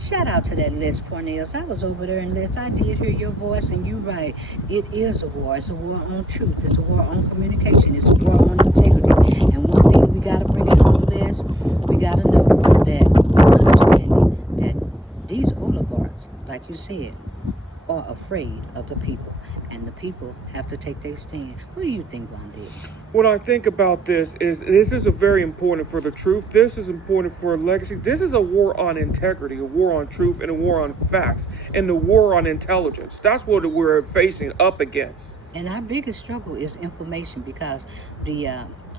Shout out to that Les Cornels. I was over there, and Les, I did hear your voice, and you're right. It is a war. It's a war on truth. It's a war on communication. It's a war on integrity. And one thing we got to bring it home, Les, we got to know that understanding that these oligarchs, like you said, are afraid of the people. And the people have to take their stand. What do you think, Blondie? What I think about this is a very important for the truth. This is important for legacy. This is a war on integrity, a war on truth, and a war on facts, and the war on intelligence. That's what we're facing up against. And our biggest struggle is information, because the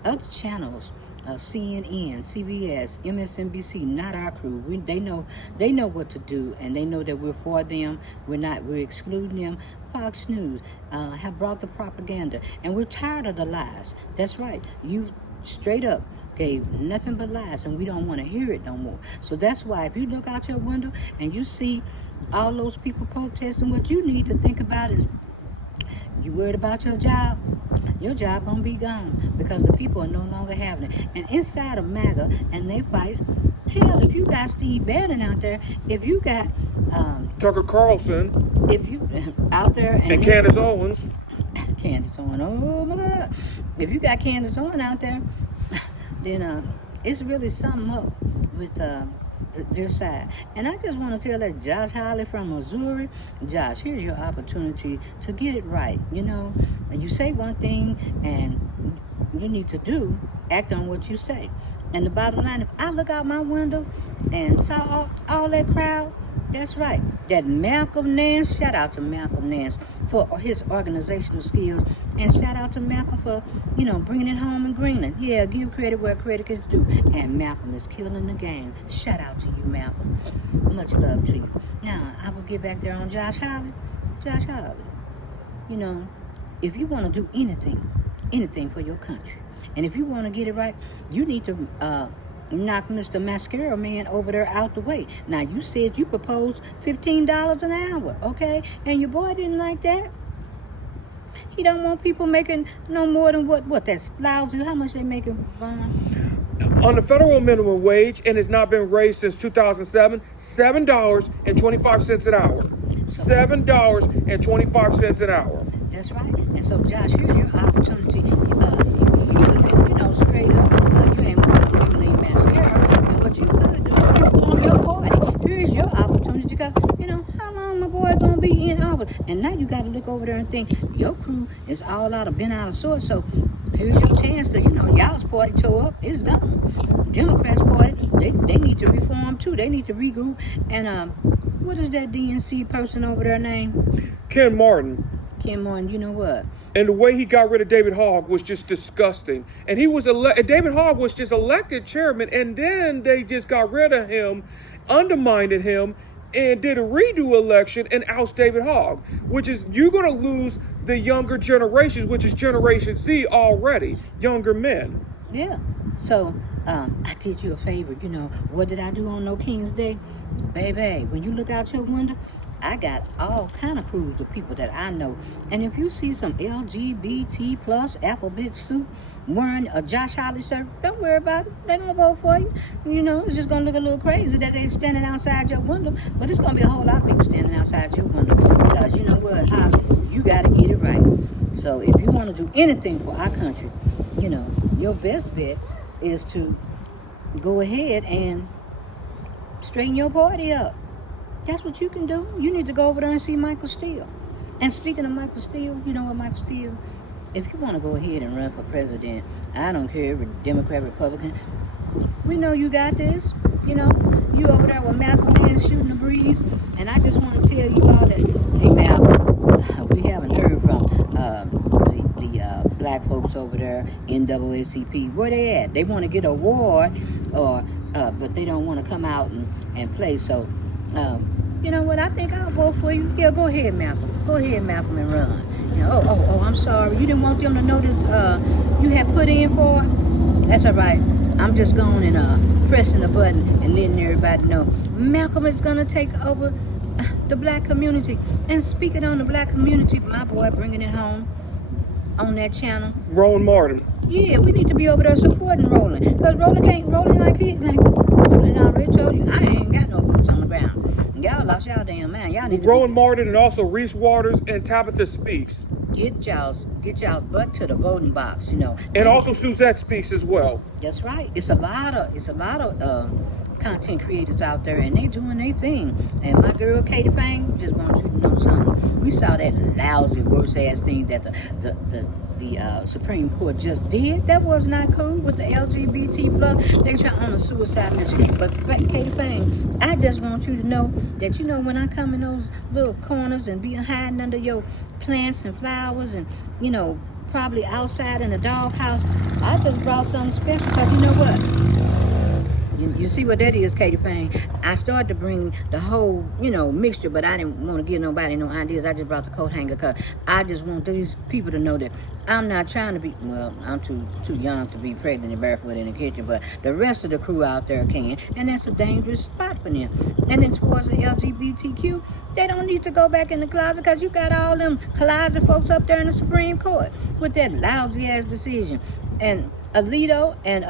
other channels, CNN, CBS, MSNBC, not our crew. They know what to do, and they know that we're for them. We're excluding them. Fox News have brought the propaganda, and we're tired of the lies. That's right. You straight up gave nothing but lies, and we don't want to hear it no more. So that's why if you look out your window and you see all those people protesting, what you need to think about is, you worried about your job? Your job gonna be gone, because the people are no longer having it. And inside of MAGA and they fight, hell, if you got Steve Bannon out there, if you got Tucker Carlson, if you out there, and Candace Owens. Candace Owens, oh my God! If you got Candace Owens out there, then it's really something up with their side. And I just want to tell that Josh Hawley from Missouri, Josh, here's your opportunity to get it right. You know, and you say one thing, and you need to act on what you say. And the bottom line, if I look out my window and saw all that crowd, that's right, that Malcolm Nance, shout out to Malcolm Nance for his organizational skills, and shout out to Malcolm for, bringing it home in Greenland. Yeah, give credit where credit is due. And Malcolm is killing the game. Shout out to you, Malcolm. Much love to you. Now, I will get back there on Josh Hawley. Josh Hawley, if you want to do anything for your country, and if you want to get it right, you need to knock Mr. Mascara Man over there out the way. Now, you said you proposed $15 an hour, okay? And your boy didn't like that. He don't want people making no more than what that's lousy. How much they making, Vaughn? On the federal minimum wage, and it's not been raised since 2007, $7.25 an hour. $7.25 an hour. That's right. And so, Josh, here's your opportunity. Straight up, you ain't want to do mascara, and what you could do is reform your party. Here's your opportunity, because how long my boy gonna be in office? And now you got to look over there and think your crew is all been out of sorts. So here's your chance to, y'all's party tore up, it's gone. Democrats party, they need to reform too. They need to regroup. And what is that DNC person over there name? Ken Martin. Ken Martin, you know what? And the way he got rid of David Hogg was just disgusting. And he was David Hogg was just elected chairman, and then they just got rid of him, undermined him, and did a redo election and oust David Hogg, which is, you're going to lose the younger generations, which is Generation Z already, younger men. Yeah. So I did you a favor. What did I do on No King's Day? Baby, when you look out your window, I got all kind of crews of people that I know. And if you see some LGBT plus alphabet soup wearing a Josh Hawley shirt, don't worry about it. They're going to vote for you. It's just going to look a little crazy that they're standing outside your window. But it's going to be a whole lot of people standing outside your window. Because you know what, Hawley, you got to get it right. So if you want to do anything for our country, your best bet is to go ahead and straighten your party up. That's what you can do. You need to go over there and see Michael Steele. And speaking of Michael Steele, you know what, Michael Steele? If you want to go ahead and run for president, I don't care, Democrat, Republican, we know you got this. You over there with Malcolm Nance shooting the breeze. And I just want to tell you all that, hey, Malcolm, we haven't heard from the black folks over there, NAACP. Where they at? They want to get an award, but they don't want to come out and play. So, you know what? I think I'll vote for you. Yeah, go ahead, Malcolm. Go ahead, Malcolm, and run. I'm sorry. You didn't want them to know that you had put in for it? That's all right. I'm just going and pressing the button and letting everybody know Malcolm is going to take over the black community. And speaking on the black community, my boy bringing it home on that channel. Roland Martin. Yeah, we need to be over there supporting Roland. Because Roland like Roland already told you, I ain't got no boots on the ground. lost y'all damn mind. Y'all need to Rowan Martin and also Reese Waters and Tabitha Speaks. get y'all butt to the voting box, you know. And also Suzette Speaks as well. That's right. It's a lot of content creators out there, and they doing their thing. And my girl Katie Payne, just want you to know something. We saw that lousy, worse ass thing that the Supreme Court just did. That was not cool with the LGBT plus. They try on a suicide mission. But Katie Payne, I just want you to know that, you know, when I come in those little corners and be hiding under your plants and flowers and, you know, probably outside in the doghouse, I just brought something special, because you know what? You see what that is, Katie Payne. I started to bring the whole, you know, mixture, but I didn't want to give nobody no ideas. I just brought the coat hanger, because I just want these people to know that I'm not trying to be, well, I'm too young to be pregnant and barefoot in the kitchen, but the rest of the crew out there can, and that's a dangerous spot for them. And then towards the LGBTQ, they don't need to go back in the closet, because you got all them closet folks up there in the Supreme Court with that lousy ass decision. And Alito and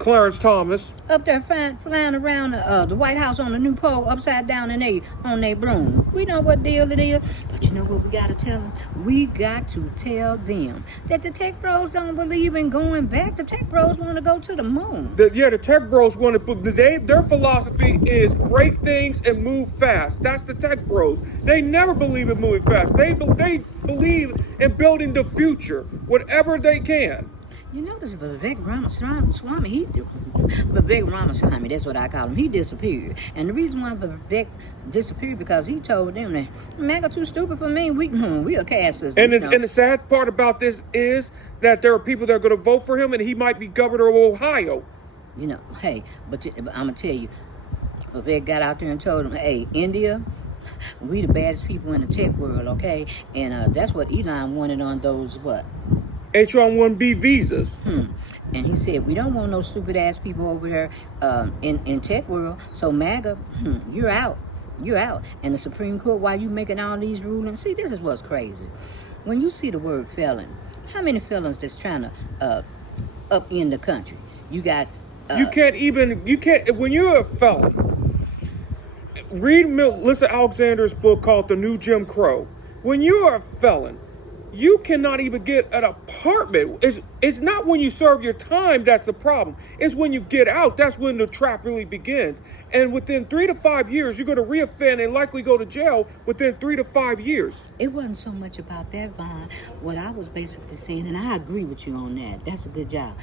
Clarence Thomas up there flying around the White House on a new pole upside down on their broom. We know what deal it is, but you know what we gotta tell them? We got to tell them that the tech bros don't believe in going back. The tech bros want to go to the moon. The tech bros want to. Their philosophy is break things and move fast. That's the tech bros. They never believe in moving fast. They believe in building the future, whatever they can. You notice Vivek Ramaswamy, Vivek Ramaswamy, that's what I call him, he disappeared. And the reason why Vivek disappeared, because he told them that, MAGA too stupid for me, we'll cast this. And the sad part about this is that there are people that are going to vote for him, and he might be governor of Ohio. You know, hey, but I'm going to tell you, Vivek got out there and told them, hey, India, we the baddest people in the tech world, okay? And that's what Elon wanted on those, what? H-1B visas. And he said, we don't want no stupid ass people over there in tech world. So MAGA, you're out. You're out. And the Supreme Court, while you making all these rulings, see, this is what's crazy. When you see the word felon, how many felons that's trying to up in the country? You got... you can't, when you're a felon, read Melissa Alexander's book called The New Jim Crow. When you're a felon, you cannot even get an apartment. It's not when you serve your time that's the problem. It's when you get out. That's when the trap really begins. And within 3 to 5 years, you're going to reoffend and likely go to jail within 3 to 5 years. It wasn't so much about that, Vaughn. What I was basically saying, and I agree with you on that. That's a good job.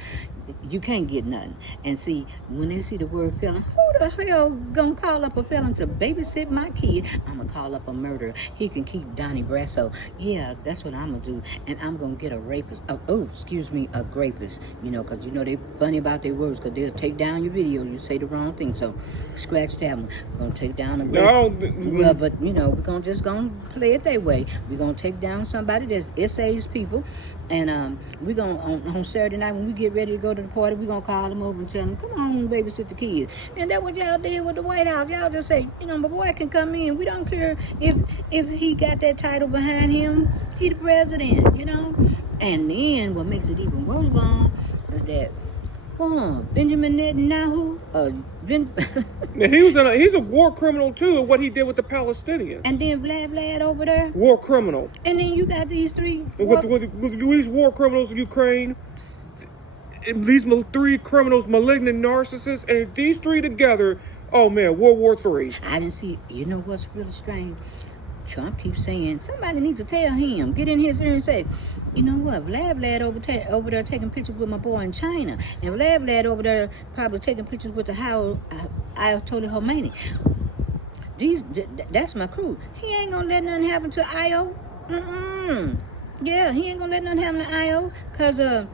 You can't get nothing. And see, when they see the word felon, who the hell gonna call up a felon to babysit my kid? I'm gonna call up a murderer. He can keep Donnie Brasso. Yeah, that's what I'm gonna do. And I'm gonna get a rapist. A grapist. You know, because you know they funny about their words, because they'll take down your video. You say the wrong thing. So scratch that one. We're gonna take down a rapist. Well, but you know, we're gonna play it that way. We're gonna take down somebody that essays people. And we're going to, on Saturday night when we get ready to go to the party, we're going to call them over and tell them, come on, babysit the kids. And that's what y'all did with the White House. Y'all just say, you know, my boy can come in. We don't care if he got that title behind him. He the president, you know. And then what makes it even worse, Vaughn, is that Benjamin Netanyahu, and he's a war criminal too, and what he did with the Palestinians. And then Vlad over there, war criminal. And then you got these three with these war criminals, Ukraine. These 3 criminals, malignant narcissists, and these 3 together. Oh man, World War III. I didn't see. You know what's really strange? Trump keeps saying, somebody needs to tell him, get in his ear and say, you know what, Vlad over there taking pictures with my boy in China. And Vlad over there probably taking pictures with the Ayatollah Khomeini. That's my crew. He ain't gonna let nothing happen to Io. Yeah, he ain't gonna let nothing happen to Io. Because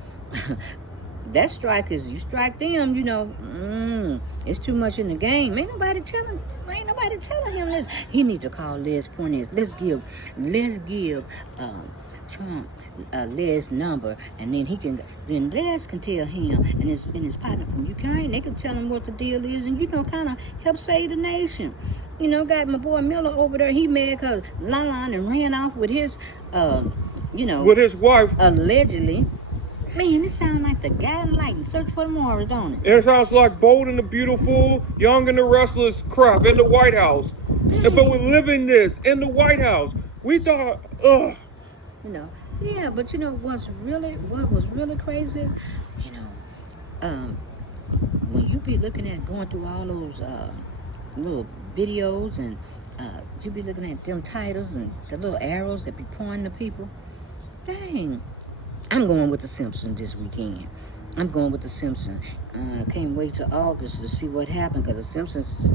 that strike is, you strike them, you know, it's too much in the game. Ain't nobody telling him this. He needs to call Les Pointes. Let's give Trump Les' number, and then Les can tell him and his partner from Ukraine, they can tell him what the deal is, and you know, kind of help save the nation. You know, got my boy Miller over there, he mad because Lalon and ran off with his with his wife, allegedly. Man, this sounds like the Guiding Light in Search for the Morris, don't it? It sounds like Bold and the Beautiful, Young and the Restless crap in the White House. But we're living this in the White House. We thought, ugh. You know, yeah, but you know what was really crazy? You know, when you be looking at going through all those little videos and you be looking at them titles and the little arrows that be pointing to people, dang, I'm going with the Simpsons this weekend. I'm going with the Simpsons. I can't wait till August to see what happened, because the Simpsons,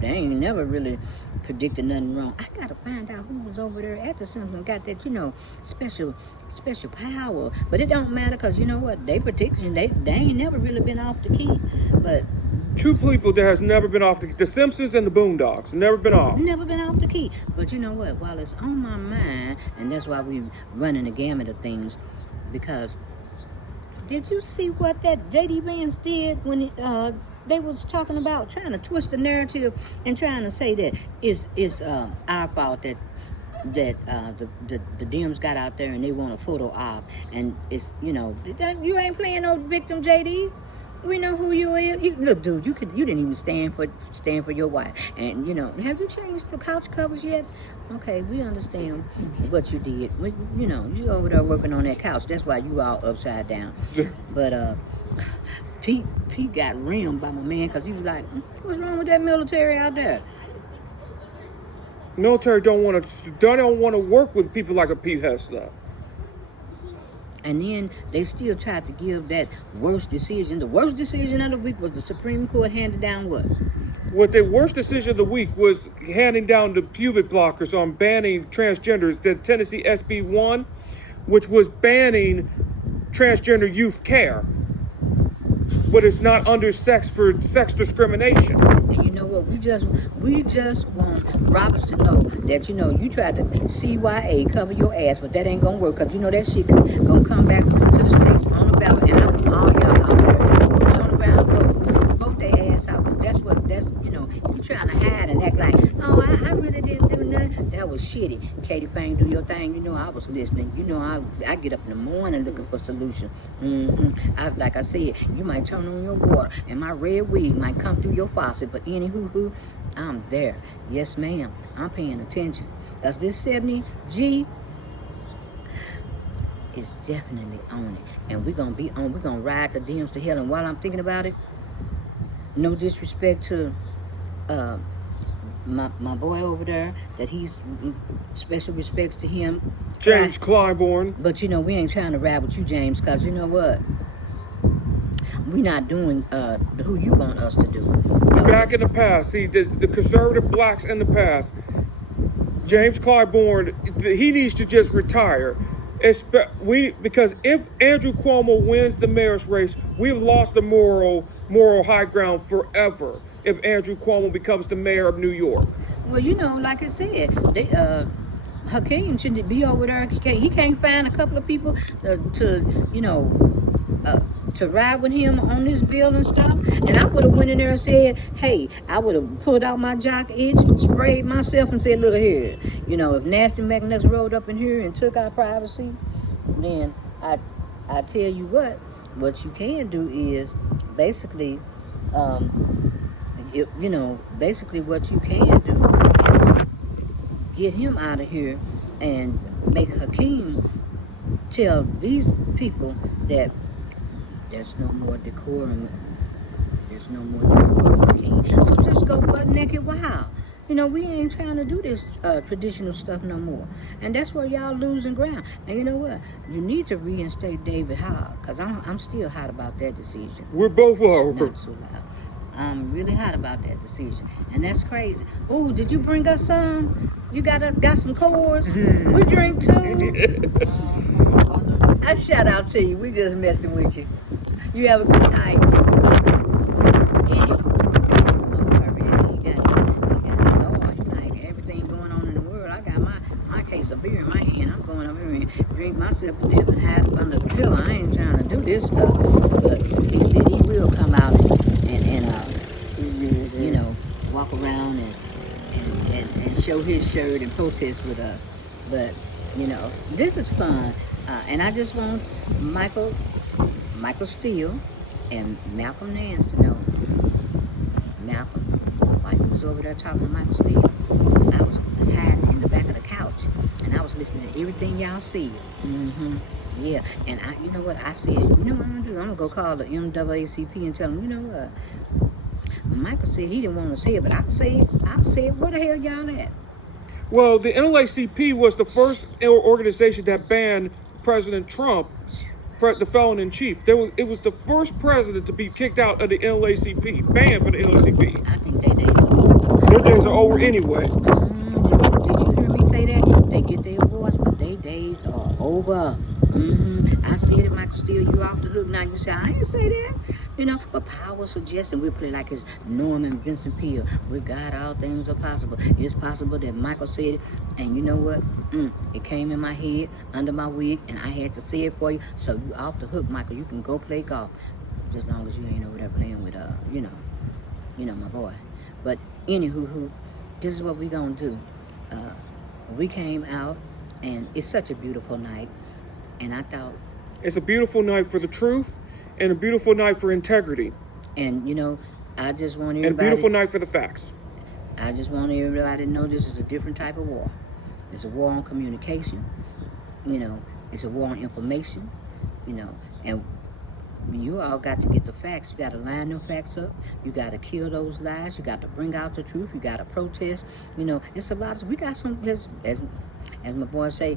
they ain't never really predicted nothing wrong. I gotta find out who was over there at the Simpsons, got that, special power. But it don't matter, because you know what? They prediction, they ain't never really been off the key. But two people that has never been off the Simpsons and the Boondocks, never been off. Never been off the key. But you know what? While it's on my mind, and that's why we running the gamut of things, because did you see what that JD Vance did when they was talking about trying to twist the narrative and trying to say that it's our fault that the Dems got out there and they want a photo op, and it's you ain't playing no victim, JD. We know who you is. Look, dude, you didn't even stand for your wife. And have you changed the couch covers yet? Okay, we understand what you did. You over there working on that couch. That's why you all upside down. But Pete got rimmed by my man, because he was like, "What's wrong with that military out there?" Military don't want to work with people like a Pete Hessler. And then they still tried to give that worst decision. The worst decision of the week was the Supreme Court handed down what? What the worst decision of the week was handing down the pubic blockers on banning transgenders, the Tennessee SB 1, which was banning transgender youth care. But it's not under sex for sex discrimination. And you know what? We just want Roberts to know that you tried to CYA cover your ass, but that ain't gonna work, because that shit gonna come back to the states on the ballot, and all y'all out there, boots on the ground, vote their ass out. But that's you trying to hide and act like, oh, I really didn't do nothing. That was shitty. Katie Fang, do your thing. I was listening. I get up in the morning looking for solutions. Like I said, you might turn on your water, and my red wig might come through your faucet. But anywho, I'm there. Yes, ma'am. I'm paying attention. Because this 70G is definitely on it. And we're going to ride the Dems to hell. And while I'm thinking about it, no disrespect to my boy over there, that he's special respects to him, James Clyburn. But we ain't trying to ride with you, James, because you know what? We're not doing who you want us to do. Back in the past, see, the conservative blacks in the past, James Clyburn, he needs to just retire. Because if Andrew Cuomo wins the mayor's race, we've lost the moral high ground forever. If Andrew Cuomo becomes the mayor of New York. Well, like I said, Hakeem should be over there. He can't find a couple of people to ride with him on this bill and stuff. And I would have went in there and said, hey, I would have pulled out my jock itch, sprayed myself, and said, look here, if Nasty McNuts rolled up in here and took our privacy, then I tell you what you can do is basically, basically what you can do is get him out of here and make Hakeem tell these people that there's no more decorum. There's no more decorum, Hakeem. So just go butt naked wild. We ain't trying to do this traditional stuff no more. And that's where y'all losing ground. And you know what? You need to reinstate David Hogg, because I'm still hot about that decision. We're both are. Not so loud. I'm really hot about that decision. And that's crazy. Oh, did you bring us some? You got some cores? We drink too. I shout out to you. We just messing with you. You have a good night. Everything going on in the world. I got my case of beer in my hand. I'm going up here and drink myself to death and hide under the pillow. I ain't trying to do this stuff. But he said he will come out and walk around and show his shirt and protest with us. But this is fun, and I just want Michael Steele and Malcolm Nance to know. Malcolm, why you was over there talking to Michael Steele? everything y'all see. Yeah, and you know what I said? You know what I'm gonna do? I'm gonna go call the NAACP and tell them, you know what? Michael said he didn't want to say it, but I said, where the hell y'all at? Well, the NAACP was the first organization that banned President Trump, the felon in chief. It was the first president to be kicked out of the NAACP, banned for the NAACP. I think their days are over. Their days are over anyway. Did you hear me say that? They get their awards, but their days are over. I said it, Michael Steele, you off the hook. Now you say, I ain't say that. You know, but power suggests, and we play like it's Norman Vincent Peale. With God, all things are possible. It's possible that Michael said it, and you know what? It came in my head, under my wig, and I had to say it for you. So you off the hook, Michael. You can go play golf, just as long as you ain't over there playing with, you know, my boy. But anywho, this is what we gonna do. We came out, and it's such a beautiful night, and I thought it's a beautiful night for the truth. And a beautiful night for integrity. And, you know, I just want everybody... And a beautiful night for the facts. I just want everybody to know this is a different type of war. It's a war on communication. You know, it's a war on information. You know, and you all got to get the facts. You got to line them facts up. You got to kill those lies. You got to bring out the truth. You got to protest. You know, it's a lot of... We got some... As my boys say,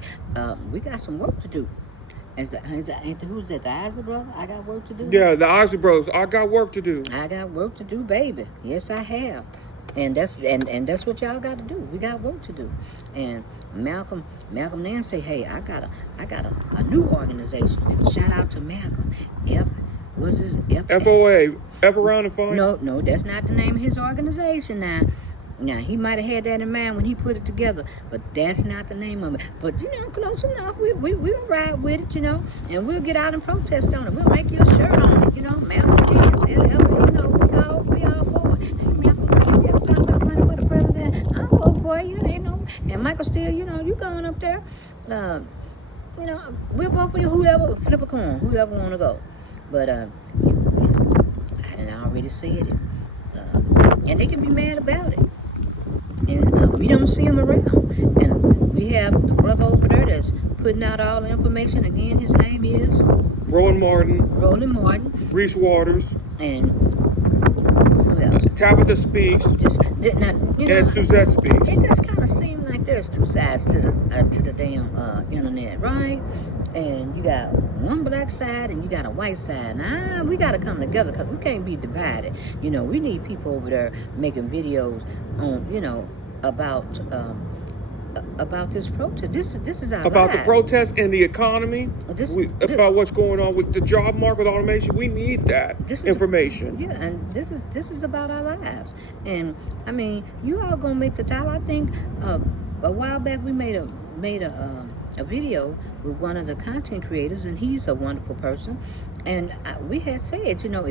we got some work to do. Who's that? The Isley brother? I got work to do. Yeah, the Isley brothers. I got work to do. I got work to do, baby. Yes, I have. And that's what y'all got to do. We got work to do. And Malcolm Nance say, hey, I got a new organization. Shout out to Malcolm. FOA. F around and fine. No, that's not the name of his organization now. Now, he might have had that in mind when he put it together, but that's not the name of it. But, you know, close enough. We'll ride with it, you know, and we'll get out and protest on it. We'll make you a shirt on it, you know, Malcolm Nance, you know, we all for it. Malcolm, you ever talk about running for the president? I'm for it, you know. And Michael Steele, you know, you going up there. You know, we'll vote for you, whoever, flip a coin, whoever want to go. But, you know, I done already said it. And they can be mad about it. And we don't see him around. And we have the brother over there that's putting out all the information. Again, his name is Roland Martin. Reese Waters. And who else? Tabitha Speaks. And Suzette Speaks. It just kind of seems like there's two sides to the damn internet, right? And you got one black side and you got a white side. Now, we got to come together because we can't be divided. You know, we need people over there making videos on, you know, about this protest. This is our about lives. The protest and the economy. About what's going on with the job market automation. We need that information. Yeah, and this is about our lives. And I mean, you all gonna make the title. I think a while back we made a video with one of the content creators, and he's a wonderful person. And we had said, you know,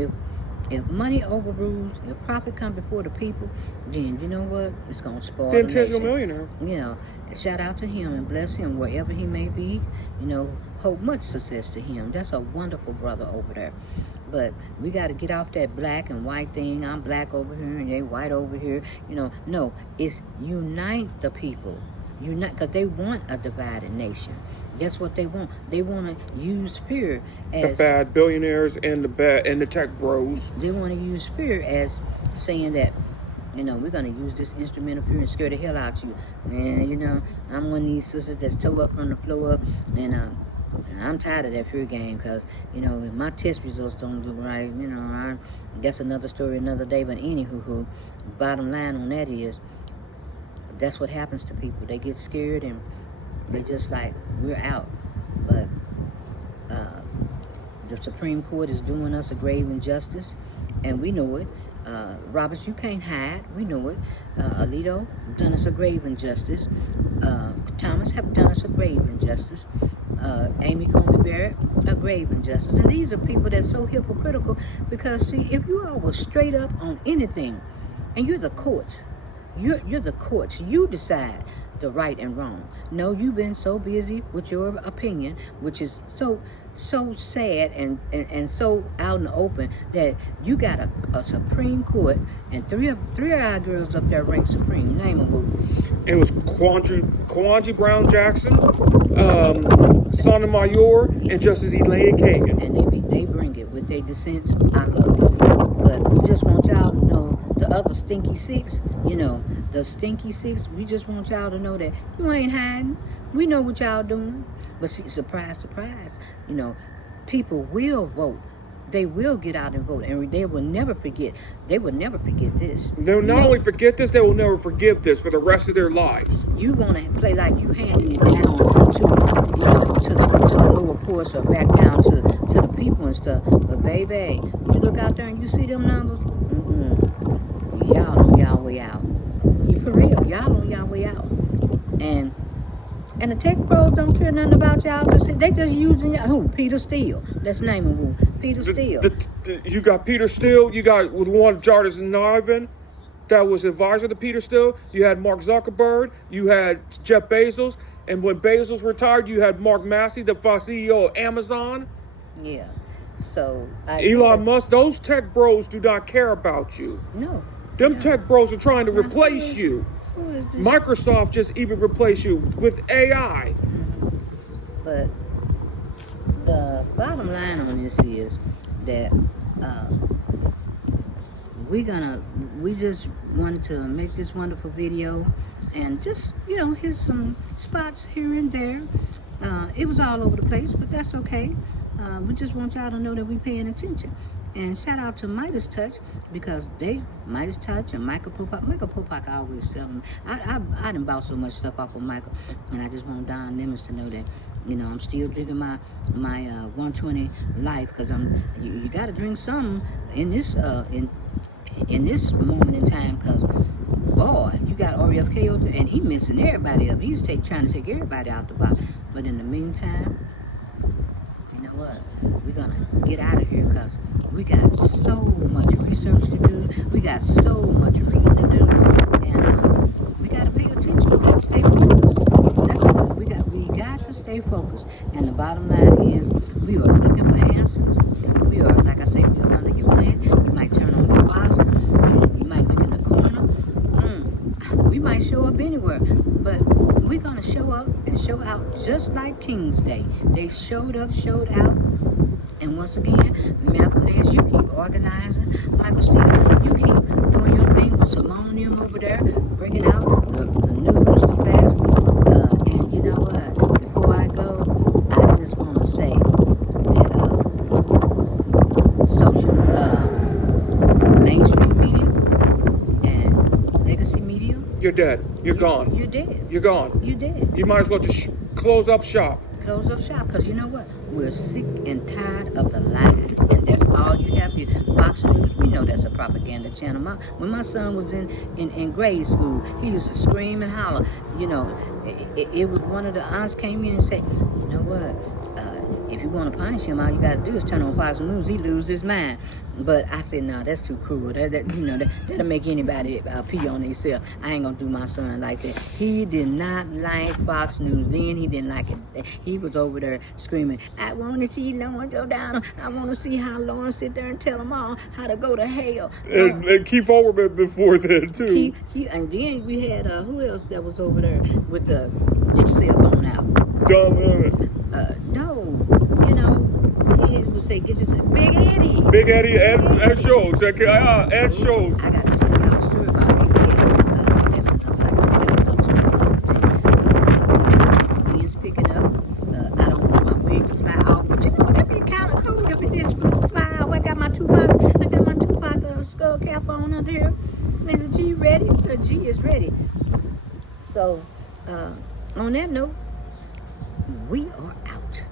if money overrules, if profit comes before the people, then you know what? It's going to spoil the intentional millionaire. You know, shout out to him and bless him wherever he may be. You know, hope much success to him. That's a wonderful brother over there. But we got to get off that black and white thing. I'm black over here and they white over here. You know, no, it's unite the people. Unite, because they want a divided nation. That's what they want. They want to use fear as the bad billionaires and the tech bros. They want to use fear as saying that, you know, we're going to use this instrument of fear and scare the hell out of you. And, you know, I'm one of these sisters that's toe up from the floor up. And I'm tired of that fear game because, you know, if my test results don't look right, you know, that's another story another day. But anywho, bottom line on that is, that's what happens to people. They get scared and they just like, we're out. But the Supreme Court is doing us a grave injustice, and we know it. Roberts, you can't hide. We know it. Alito done us a grave injustice. Thomas have done us a grave injustice. Amy Coney Barrett, a grave injustice. And these are people that's so hypocritical because, see, if you all were straight up on anything, and you're the courts, you're the courts, you decide the right and wrong. No, you've been so busy with your opinion, which is so sad and so out in the open that you got a Supreme Court and three of our girls up there ranked supreme. Name them, It was Kewanji Brown Jackson, Sotomayor, and Justice Elaine Kagan. And they bring it with their dissents. I love it. But we just want y'all to know the other stinky six, the stinky six, we just want y'all to know that you ain't hiding. We know what y'all doing. But see, surprise, surprise, people will vote. They will get out and vote, and they will never forget. They will never forget this. They will not only forget this, they will never forgive this for the rest of their lives. You want to play like you handing it down to the lower courts or back down to the people and stuff. But baby, you look out there and you see them numbers. Y'all on y'all way out. You for real? Y'all on y'all way out. And the tech pros don't care nothing about y'all. They just using y'all. Who? Peter Steele. Let's name him. Who? Peter Steele. You got Peter Steele. You got one Jarvis Narvin, that was advisor to Peter Steele. You had Mark Zuckerberg. You had Jeff Bezos. And when Bezos retired, you had Mark Massey, the CEO of Amazon. Yeah. So Elon Musk. Those tech bros do not care about you. No. Them tech bros are trying to replace you. Microsoft just even replaced you with AI. But the bottom line on this is that we just wanted to make this wonderful video and just hit some spots here and there. It was all over the place, but that's okay. We just want y'all to know that we paying attention. And shout out to Midas Touch, because Midas Touch and Michael Popak always sell them. I done bought so much stuff off of Michael, and I just want Don Lemons to know that, I'm still drinking my 120 Life, because you got to drink something in this in this moment in time, because boy, you got RFK and he messing everybody up. He's trying to take everybody out the box. But in the meantime, you know what? We're gonna get out of here, because we got so much research to do. We got so much reading to do, and we gotta pay attention. We gotta stay focused. That's what we got. We got to stay focused. And the bottom line is, we are looking for answers. We are, like I say, we're gonna look at plan. You might turn on the faucet. You might look in the corner. We might show up anywhere, but we're gonna show up and show out just like King's Day. They showed up, showed out. And once again, Malcolm X, you keep organizing. Michael Steele, you keep doing your thing with Simone and them over there, bringing out the news, the facts. And you know what? Before I go, I just want to say that mainstream media and legacy media. You're dead. You're gone. You're dead. You're gone. You're dead. You might as well just close up shop. Close up shop, because you know what? We're sick and tired of the lies, and that's all you have. Fox News, we know that's a propaganda channel. When my son was in grade school, he used to scream and holler. It was one of the aunts came in and said, you know what? If you want to punish him, all you got to do is turn on Fox News. He lose his mind. But I said, no, that's too cruel. That'll make anybody pee on themselves. I ain't gonna do my son like that. He did not like Fox News then. He didn't like it. He was over there screaming, I want to see Lawrence go down. I want to see how Lawrence sit there and tell them all how to go to hell. And Keith Olbermann before then too. And then we had who else that was over there with the get your cell phone out. Don Lemon. He would say, get your Big Eddie. Big Eddie, Ed Schultz. Ed Schultz. I got to tell y'all a story about Big Eddie. That's another story. Winds picking up. I don't want my wig to fly off, but that'd be kind of cool if it just fly off. I got my Tupac skull cap on under here. And the G ready. The G is ready. So, on that note, we are out.